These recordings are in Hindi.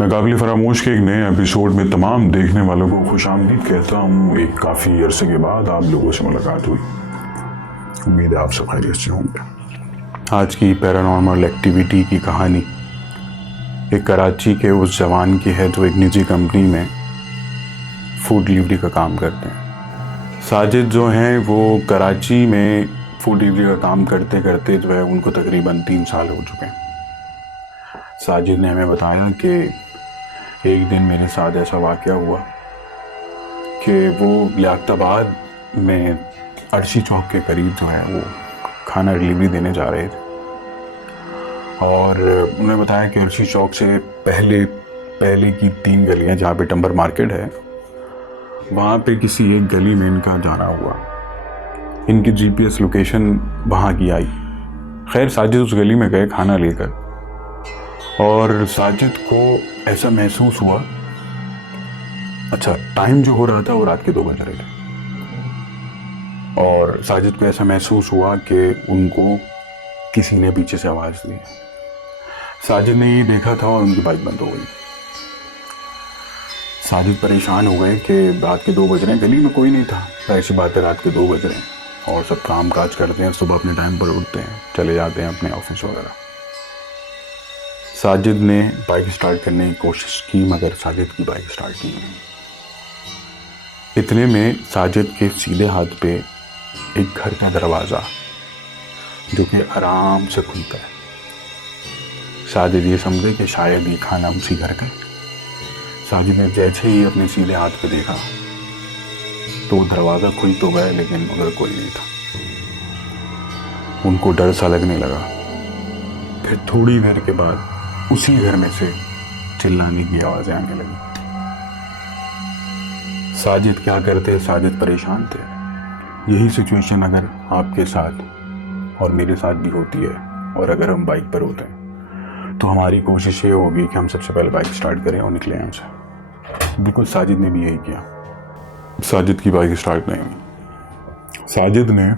मैं काबिल फरामोश के एक नए एपिसोड में तमाम देखने वालों को खुशामदीद कहता हूँ। एक काफ़ी अरसे के बाद आप लोगों से मुलाकात हुई। उम्मीद है आप सब खैरियत से होंगे। आज की पैरानॉर्मल एक्टिविटी की कहानी एक कराची के उस जवान की है जो एक निजी कंपनी में फूड डिलीवरी का काम करते हैं। साजिद जो हैं वो कराची में फूड डिलीवरी का काम करते करते जो है उनको तकरीबन 3 साल हो चुके हैं। साजिद ने हमें बताया कि एक दिन मेरे साथ ऐसा वाक़या हुआ कि वो लियाकताबाद में अर्शी चौक के करीब जो है वो खाना डिलीवरी देने जा रहे थे और उन्होंने बताया कि अर्शी चौक से पहले की 3 गलियां जहाँ पे टम्बर मार्केट है वहाँ पे किसी एक गली में इनका जाना हुआ। इनकी GPS लोकेशन वहाँ की आई। खैर साजिद उस गली में गए खाना लेकर और साजिद को ऐसा महसूस हुआ, अच्छा टाइम जो हो रहा था वो रात के 2 बज रहे थे और साजिद को ऐसा महसूस हुआ कि उनको किसी ने पीछे से आवाज़ दी। साजिद ने ये देखा था और उनकी बाइक बंद हो गई। साजिद परेशान हो गए कि रात के 2 बज रहे हैं, गली में कोई नहीं था। ऐसी बात है, रात के 2 बज रहे हैं और सब काम काज करते हैं, सुबह अपने टाइम पर उठते हैं, चले जाते हैं अपने ऑफिस वगैरह। साजिद ने बाइक स्टार्ट करने की कोशिश की मगर साजिद की बाइक स्टार्ट नहीं हुई। इतने में साजिद के सीधे हाथ पे एक घर का दरवाज़ा जो कि आराम से खुलता है। साजिद ये समझे कि शायद ये खाना उसी घर का। साजिद ने जैसे ही अपने सीधे हाथ पे देखा तो दरवाज़ा खुल तो गया लेकिन उधर कोई नहीं था। उनको डर सा लगने लगा। फिर थोड़ी देर के बाद उसी घर में से चिल्लाने की आवाज़ें आने लगी। साजिद क्या करते? साजिद परेशान थे। यही सिचुएशन अगर आपके साथ और मेरे साथ भी होती है और अगर हम बाइक पर होते हैं तो हमारी कोशिश ये होगी कि हम सबसे पहले बाइक स्टार्ट करें और निकलें यहाँ से। बिल्कुल साजिद ने भी यही किया। साजिद की बाइक स्टार्ट नहीं हुई। साजिद ने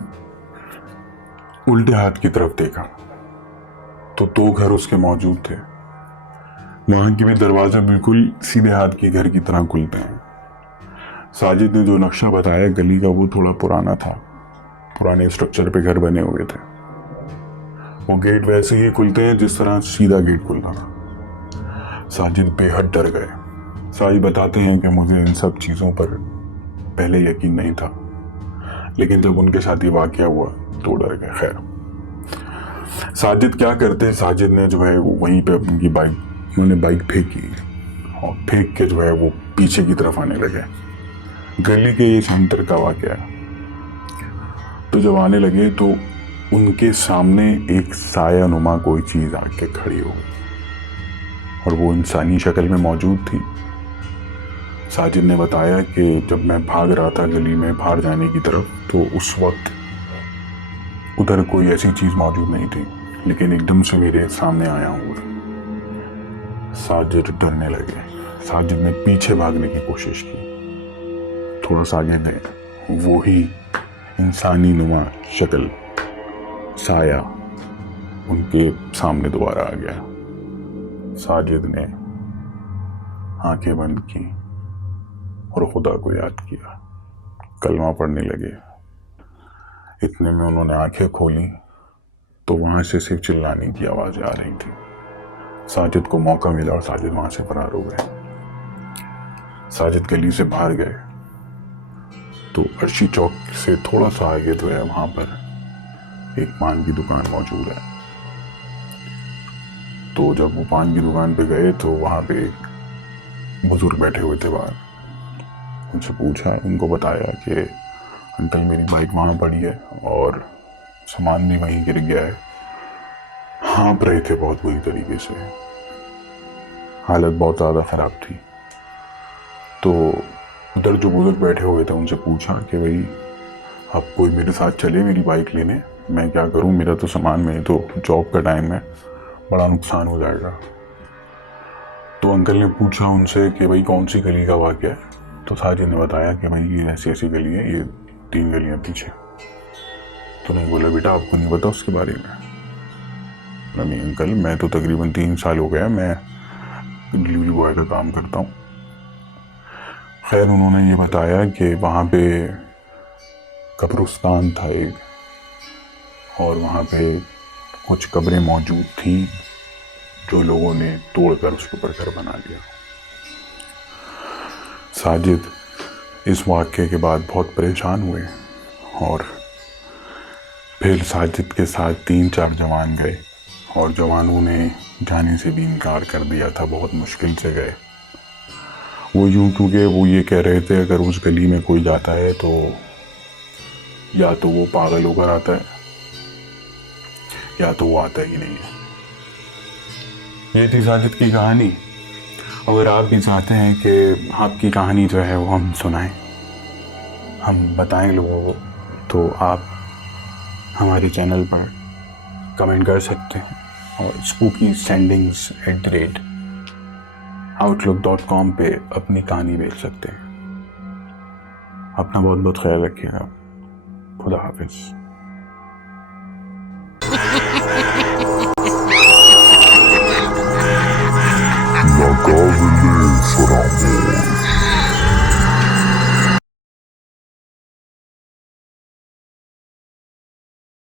उल्टे हाथ की तरफ देखा तो 2 घर उसके मौजूद थे। वहाँ के भी दरवाजे बिल्कुल सीधे हाथ के घर की तरह खुलते हैं। साजिद ने जो नक्शा बताया गली का वो थोड़ा पुराना था, पुराने स्ट्रक्चर पे घर बने हुए थे। वो गेट वैसे ही खुलते हैं जिस तरह सीधा गेट खुलता था। साजिद बेहद डर गए। साजिद बताते हैं कि मुझे इन सब चीज़ों पर पहले यकीन नहीं था लेकिन जब उनके साथ ये वाक़या हुआ तो डर गए। खैर साजिद क्या करते? साजिद ने जो है वहीं पे उनकी उन्होंने बाइक फेंकी और फेंक के जो है वो पीछे की तरफ आने लगे। गली के ये सेंटर का वाक़या। तो जब आने लगे तो उनके सामने एक साया नुमा कोई चीज़ आके खड़ी हो और वो इंसानी शक्ल में मौजूद थी। साजिद ने बताया कि जब मैं भाग रहा था गली में बाहर जाने की तरफ तो उस वक्त उधर कोई ऐसी चीज़ मौजूद नहीं थी लेकिन एकदम से मेरे सामने आया हूँ। साजिद डरने लगे। साजिद ने पीछे भागने की कोशिश की। थोड़ा सा आगे गए, वो ही इंसानी नुमा शक्ल साया उनके सामने दोबारा आ गया। साजिद ने आंखें बंद की और खुदा को याद किया, कलमा पढ़ने लगे। इतने में उन्होंने आंखें खोली तो वहाँ से सिर्फ चिल्लाने की आवाज़ें आ रही थी। साजिद को मौका मिला और साजिद वहाँ से फरार हो गए। साजिद गली से बाहर गए तो अर्शी चौक से थोड़ा सा आगे जो है वहाँ पर एक पान की दुकान मौजूद है। तो जब वो पान की दुकान पे गए तो वहाँ पे एक बुजुर्ग बैठे हुए थे बाहर। उनसे पूछा, उनको बताया कि अंकल मेरी बाइक वहाँ पड़ी है और सामान भी वहीं गिर गया है। हाँप रहे थे बहुत बुरी तरीके से, हालत बहुत ज़्यादा ख़राब थी। तो उधर जो बुजुर्ग बैठे हुए थे उनसे पूछा कि भाई आप कोई मेरे साथ चले मेरी बाइक लेने, मैं क्या करूं, मेरा तो सामान में तो जॉब का टाइम है, बड़ा नुकसान हो जाएगा। तो अंकल ने पूछा उनसे कि भाई कौन सी गली का वाक़या है। तो साजिद ने बताया कि भाई ये ऐसी ऐसी गली है, ये 3 गलियां पीछे। तो नहीं बोला बेटा आपको नहीं पता उसके बारे में। नहीं अंकल मैं तो तकरीबन 3 साल हो गया, मैं डिलीवरी बॉय का काम करता हूँ। खैर उन्होंने ये बताया कि वहाँ पे कब्रिस्तान था एक, और वहाँ पे कुछ कब्रें मौजूद थी जो लोगों ने तोड़कर उसके ऊपर घर बना लिया। साजिद इस वाक़े के बाद बहुत परेशान हुए और फिर साजिद के साथ 3-4 जवान गए और जवानों ने जाने से भी इनकार कर दिया था, बहुत मुश्किल से गए। वो यूं क्योंकि वो ये कह रहे थे अगर उस गली में कोई जाता है तो या तो वो पागल होकर आता है या तो वो आता ही नहीं है। ये थी साजिद की कहानी। अगर आप भी चाहते हैं कि आपकी कहानी जो है वो हम सुनाएं, हम बताएं लोगों को, तो आप हमारे चैनल पर कमेंट कर सकते हैं और spooky-sendings@outlook.com पे अपनी कहानी भेज सकते हैं। अपना बहुत बहुत ख्याल रखिएगा। खुदा हाफिज़। Nagavili for amor.